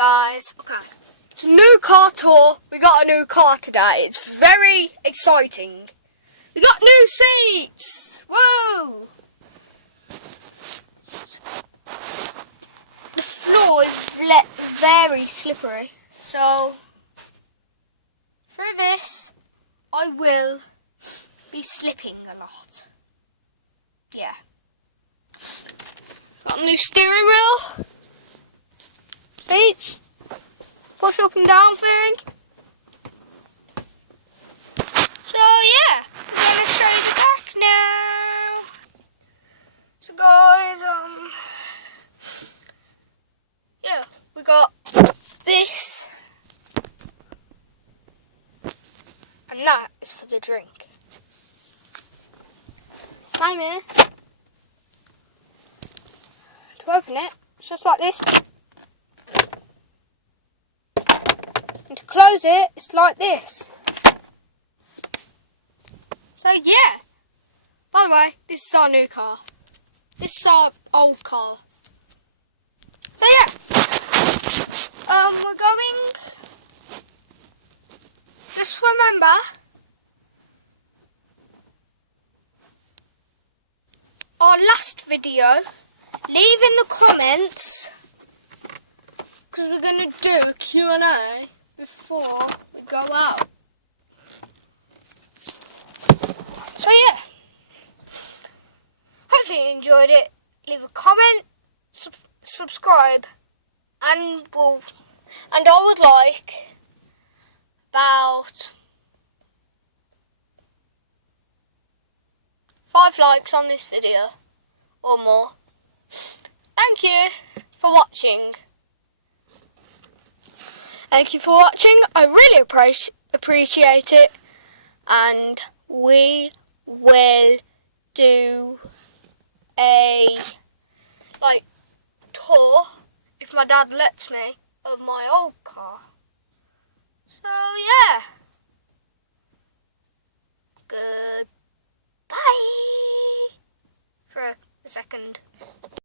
guys. Okay. It's a new car tour. We got a new car today. It's very exciting. We got new seats. Woo! The floor is very slippery. So, through this, I will be slipping a lot. Yeah. Got a new steering wheel. Seats. Push up and down thing. So yeah, I'm gonna show you the back now. So guys, yeah, we got this, and that is for the drink. Same here. To open it, it's just like this. And to close it, it's like this. So yeah. By the way, this is our new car. This is our old car. So yeah. We're going. Just remember. Our last video. Leave in the comments. Because we're going to do a Q&A before we go out. So yeah, hopefully you enjoyed it. Leave a comment, subscribe, and I would like about 5 likes on this video or more. Thank you for watching. Thank you for watching. I really appreciate it, and we will do a tour, if my dad lets me, of my old car. So yeah.